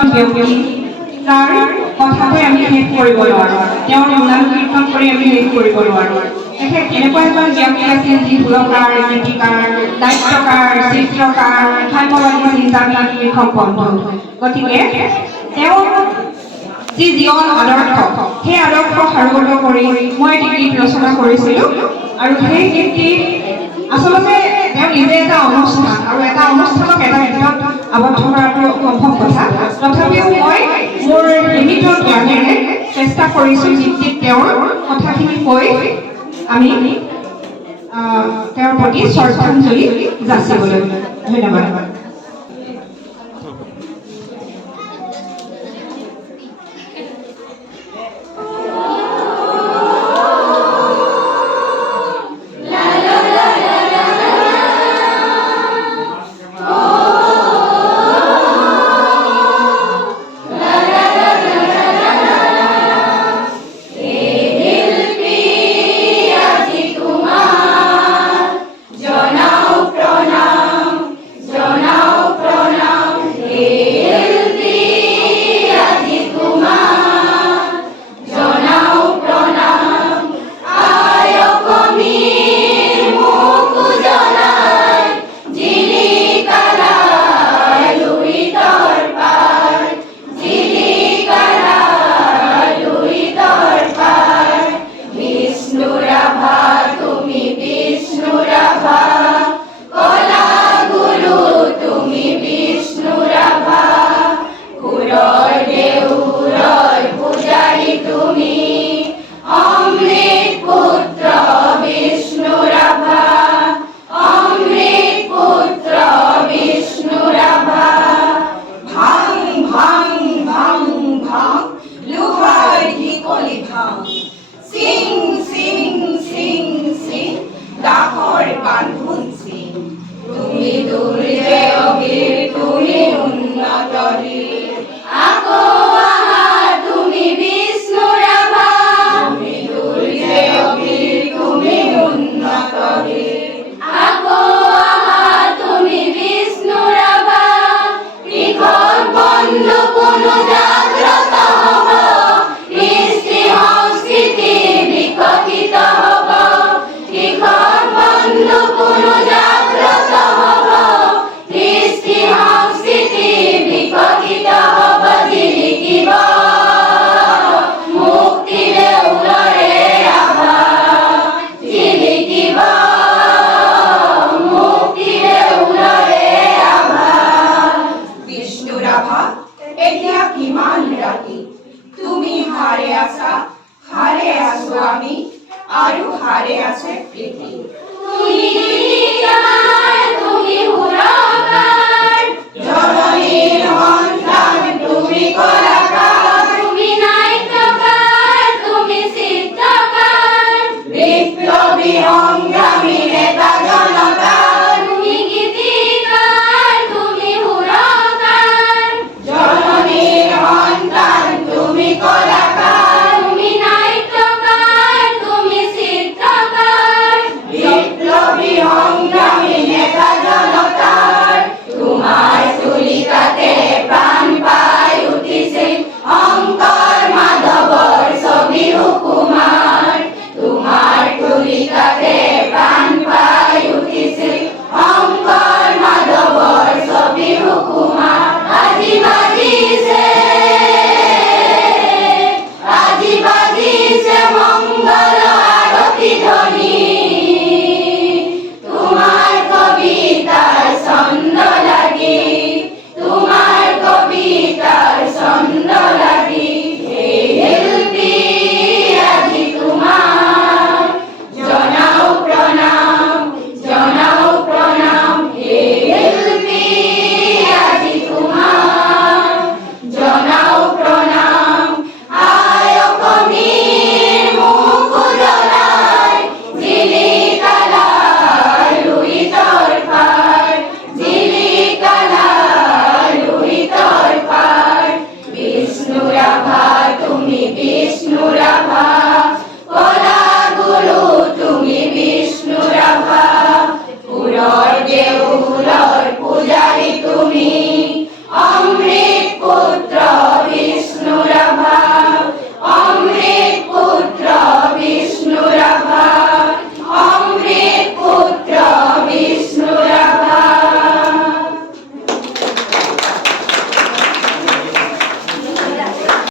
এজন ব্যক্তি তাৰ কথাকৈ আমি শেষ কৰিব নোৱাৰোঁ, তেওঁৰ গুণান কীৰ্তন কৰি আমি শেষ কৰিব নোৱাৰোঁ। তেখেত এনেকুৱা এজন ব্যক্তি আছিল যি সুৰকাৰ, গীতিকাৰ, নাট্যকাৰ, চিত্ৰকাৰ, সাম্যবাদী চিন্তাবিদ কৃষক বন্ধু। গতিকে তেওঁ যি জীৱন আদৰ্শ, সেই আদৰ্শ সাৰোগত কৰি মই এটি গীত ৰচনা কৰিছিলোঁ আৰু সেই গীতটি আচলতে তেওঁ নিজে এটা অনুষ্ঠান আৰু এটা অনুষ্ঠানক এটা গীতত আবদ্ধ কৰাটো সম্ভৱ কথা। তথাপিও মই মোৰ সীমিত জ্ঞানেৰে চেষ্টা কৰিছোঁ গীতটিত তেওঁৰ কথাখিনি কৈ আমি তেওঁৰ প্ৰতি শ্ৰদ্ধাঞ্জলি যাচিবলৈ। ধন্যবাদ। তুমি